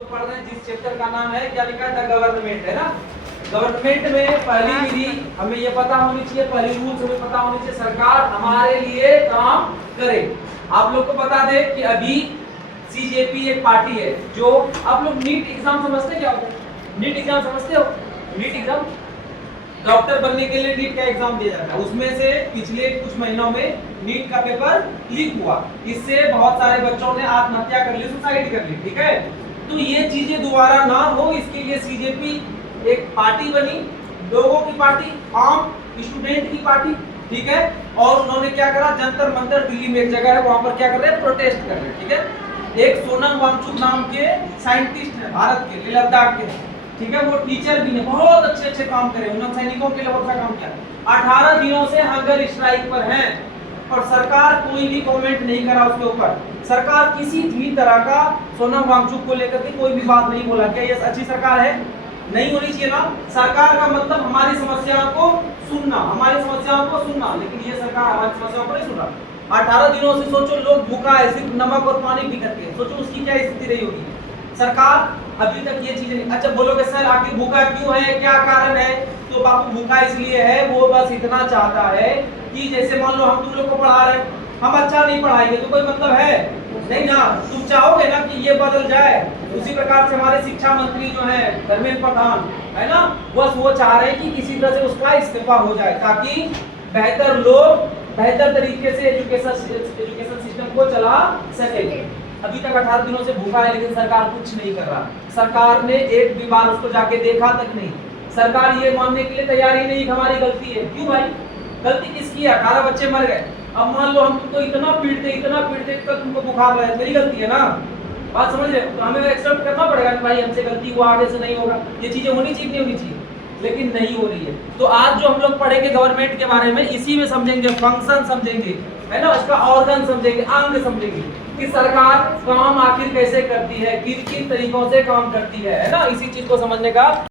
पढ़ रहे हैं जिस चैप्टर का नाम है, क्या लिखा है, द गवर्नमेंट, है ना। गवर्नमेंट में पहली विधि हमें ये पता होनी चाहिए, पहली रूल्स हमें पता होनी चाहिए, सरकार हमारे लिए काम करे। आप लोग को बता दे कि अभी सीजेपी एक पार्टी है जो, आप लोग नीट एग्जाम समझते हैं क्या होता है? नीट एग्जाम समझते हो? नीट एग्जाम डॉक्टर बनने के लिए नीट का एग्जाम दिया जाता है। उसमें से पिछले कुछ महीनों में नीट का पेपर लीक हुआ, इससे बहुत सारे बच्चों ने आत्महत्या कर ली, सुसाइड कर ली, ठीक है। तो ये चीजें दोबारा ना हो, इसके लिए सीजेपी एक पार्टी बनी, लोगों की पार्टी, आम स्टूडेंट की पार्टी, ठीक है। और उन्होंने क्या करा, जंतर मंतर दिल्ली में एक जगह है, वहां पर क्या कर रहे हैं, प्रोटेस्ट कर रहे हैं, ठीक है। एक सोनम वांगचुक नाम के साइंटिस्ट है, भारत के, लद्दाख के, ठीक है। वो टीचर भी है, बहुत अच्छे अच्छे काम करे, उन्होंने सैनिकों के लिए बहुत अच्छा काम किया। 18 दिनों से हंगर स्ट्राइक पर हैं और सरकार कोई भी कमेंट नहीं करा उसके ऊपर। सरकार किसी भी तरह का सोनम वांगचुक को लेकर के कोई भी बात नहीं बोला। क्या ये अच्छी सरकार है? नहीं होनी चाहिए ना। सरकार का मतलब हमारी समस्याओं को सुनना, हमारी समस्याओं को सुनना, लेकिन ये सरकार हमारी समस्याओं को नहीं सुन रहा। 18 दिनों से सोचो, लोग भूखा है, सिर्फ नमक और पानी पी करके, सोचो उसकी क्या स्थिति रही होगी। सरकार अभी तक ये चीजें नहीं। अच्छा बोलोगे सर आखिर भूखा क्यों है, क्या कारण है? तो बापू भूखा इसलिए है, वो बस इतना चाहता है कि जैसे मान लो हम तुम लोग को पढ़ा रहे हैं, हम अच्छा नहीं पढ़ाएंगे तो कोई मतलब है नहीं ना। तुम चाहोगे ना कि ये बदल जाए। उसी प्रकार से हमारे शिक्षा मंत्री जो है धर्मेंद्र प्रधान, है ना, बस वो चाह रहे हैं कि किसी तरह से उसका इस्तीफा हो जाए, ताकि बेहतर लोग बेहतर तरीके से एजुकेशन सिस्टम को चला सके। अभी तक 18 दिनों से भूखा है, लेकिन सरकार कुछ नहीं कर रहा। सरकार ने एक भी बार उसको जाके देखा तक नहीं। सरकार ये मानने के लिए तैयार ही नहीं कि हमारी गलती है। क्यों भाई, गलती किसकी है? 18 बच्चे मर गए। अब मान लो हम तुमको इतना पीटते तो तुमको बुखार लगा, मेरी गलती है ना। बात समझ रहे हो? तो हमें एक्सेप्ट करना पड़ेगा कि भाई हमसे गलती हुआ, आगे से नहीं होगा। ये चीजें होनी चाहिए नहीं होनी चाहिए, लेकिन नहीं हो रही है। तो आज जो हम लोग पढ़ेंगे गवर्नमेंट के बारे में, इसी में समझेंगे, फंक्शन समझेंगे, है ना, उसका ऑर्गन समझेंगे, अंग समझेंगे कि सरकार काम आखिर कैसे करती है, किन किन तरीकों से काम करती है ना। इसी चीज को समझने का